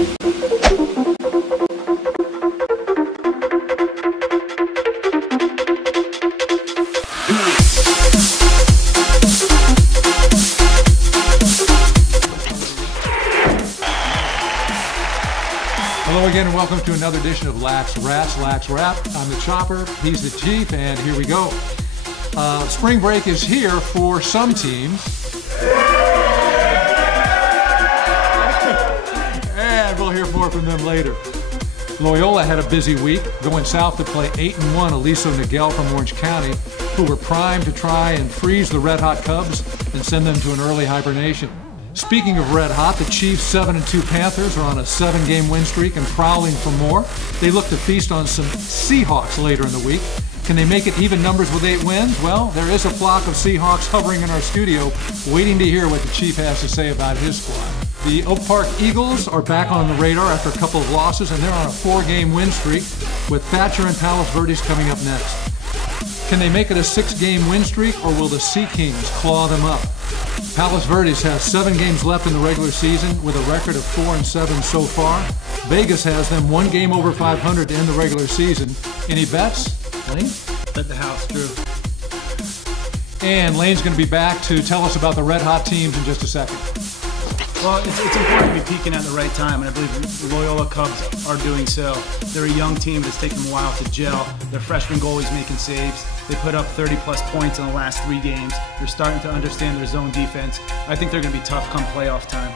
Hello again and welcome to another edition of Lax Rats, Lax Rap. I'm the Chopper, he's the Chief, and here we go. Spring break is here for some teams. And we'll hear more from them later. Loyola had a busy week, going south to play 8-1 Aliso Niguel from Orange County, who were primed to try and freeze the red-hot Cubs and send them to an early hibernation. Speaking of red hot, the Chiefs 7-2 Panthers are on a 7-game win streak and prowling for more. They look to feast on some Seahawks later in the week. Can they make it even numbers with 8 wins? Well, there is a flock of Seahawks hovering in our studio, waiting to hear what the Chief has to say about his squad. The Oak Park Eagles are back on the radar after a couple of losses, and they're on a 4-game win streak, with Thatcher and Palos Verdes coming up next. Can they make it a 6-game win streak, or will the Sea Kings claw them up? Palos Verdes has 7 games left in the regular season with a record of 4-7 so far. Vegas has them 1 game over 500 to end the regular season. Any bets? Lane? Bet the house, Drew. And Lane's going to be back to tell us about the red hot teams in just a second. Well, it's important to be peaking at the right time, and I believe the Loyola Cubs are doing so. They're a young team that's taken a while to gel. Their freshman goalie's making saves. They put up 30-plus points in the last 3 games. They're starting to understand their zone defense. I think they're going to be tough come playoff time.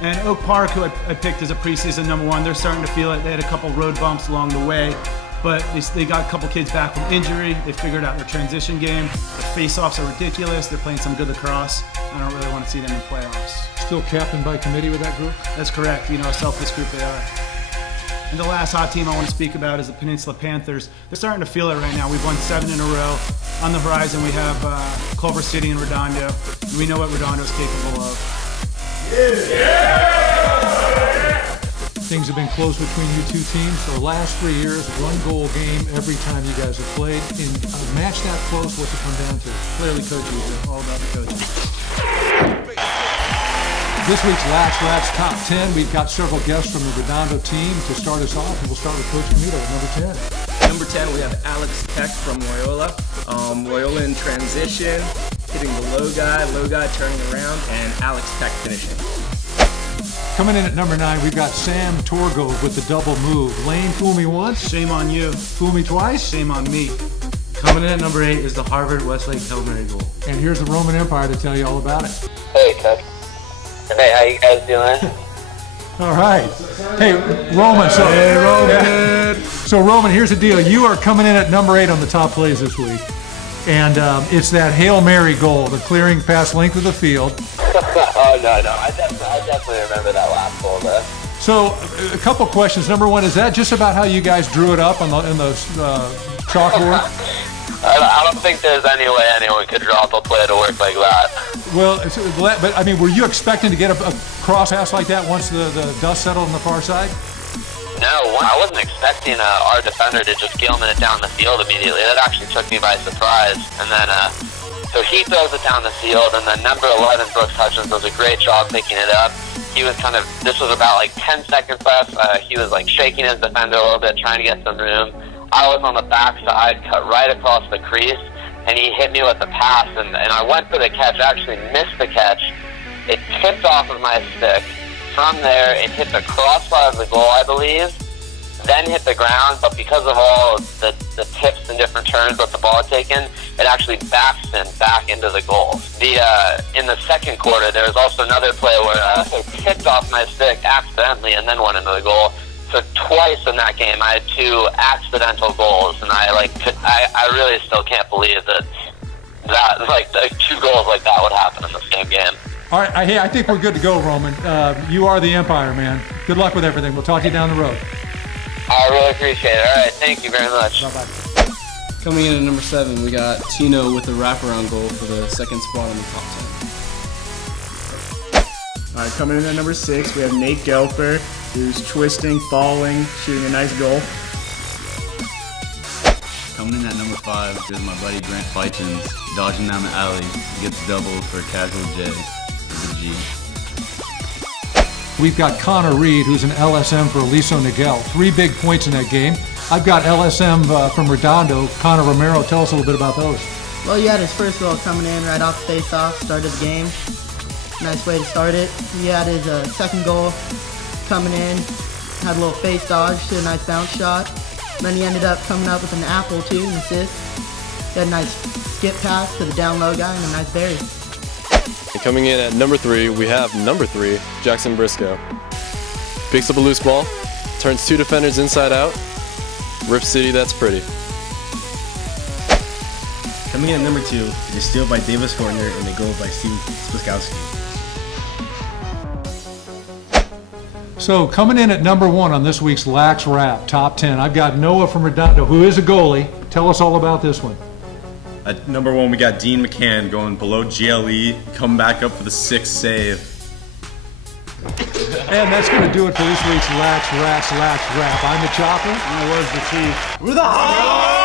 And Oak Park, who I picked as a preseason #1, they're starting to feel it. They had a couple road bumps along the way, but they got a couple kids back from injury. They figured out their transition game. The face-offs are ridiculous. They're playing some good lacrosse. I don't really want to see them in playoffs. Still captain by committee with that group? That's correct. You know, a selfless group they are. And the last hot team I want to speak about is the Peninsula Panthers. They're starting to feel it right now. We've won 7 in a row. On the horizon, we have Culver City and Redondo. And we know what Redondo is capable of. Yeah! Things have been close between you two teams for the last 3 years. 1 goal game every time you guys have played. In a match that close, what's it come down to? Clearly coaching. It's all about the coaching. This week's Lax Rats Top 10, we've got several guests from the Redondo team to start us off, and we'll start with Coach Camuto at number 10. Number 10, we have Alex Peck from Loyola. Loyola in transition, hitting the low guy turning around, and Alex Peck finishing. Coming in at number 9, we've got Sam Torgove with the double move. Lane, fool me once. Shame on you. Fool me twice. Shame on me. Coming in at number 8 is the Harvard Westlake Hail Mary goal. And here's the Roman Empire to tell you all about it. Hey, Coach. Hey, how you guys doing? All right. Hey, Roman. So Roman, here's the deal. You are coming in at number 8 on the top plays this week. And it's that Hail Mary goal, the clearing past length of the field. Oh, no. I definitely remember that last goal, though. So, a couple questions. Number 1, is that just about how you guys drew it up in the chalkboard? I don't think there's any way anyone could draw up a play to work like that. Well, but I mean, were you expecting to get a cross pass like that once the dust settled on the far side? No, I wasn't expecting our defender to just gilman it down the field immediately. That actually took me by surprise. And then, so he throws it down the field, and then number 11, Brooks Hutchins, does a great job picking it up. He was this was about like 10 seconds left. He was like shaking his defender a little bit, trying to get some room. I was on the backside, cut right across the crease, and he hit me with the pass, and I went for the catch, actually missed the catch. It tipped off of my stick. From there, it hit the crossbar of the goal, I believe, then hit the ground, but because of all the tips and different turns that the ball had taken, it actually backspin back into the goal. In the second quarter, there was also another play where it tipped off my stick accidentally and then went into the goal. So twice in that game, I had 2 accidental goals, and I really still can't believe that 2 goals like that would happen in the same game. All right, I think we're good to go, Roman. You are the Empire, man. Good luck with everything. We'll talk to you down the road. I really appreciate it. All right, thank you very much. Bye-bye. Coming in at number 7, we got Tino with the wraparound goal for the second spot on the top 10. All right, coming in at number 6, we have Nate Gelfer, who's twisting, falling, shooting a nice goal. Coming in at number 5 is my buddy Grant Feichens, dodging down the alley, gets double for a casual J with a G. we've got Connor Reed, who's an LSM for Aliso Niguel. 3 big points in that game. I've got LSM from Redondo, Connor Romero. Tell us a little bit about those. Well, he had his first goal coming in right off the face-off, started the game. Nice way to start it. He had his second goal coming in, had a little face dodge to a nice bounce shot. And then he ended up coming up with an apple too, an assist. He had a nice skip pass to the down low guy and a nice bury. And coming in at number 3, we have number 3, Jackson Briscoe. Picks up a loose ball, turns 2 defenders inside out. Rip City, that's pretty. Coming in at number 2, it is steal by Davis Horner and a goal by Steve Spiskowski. So coming in at number 1 on this week's Lax Rap Top 10, I've got Noah from Redondo, who is a goalie. Tell us all about this one. At number 1, we got Dean McCann going below GLE, come back up for the 6th save. And that's going to do it for this week's Lax Rap. I'm the Chopper. And I was the Chief. We're the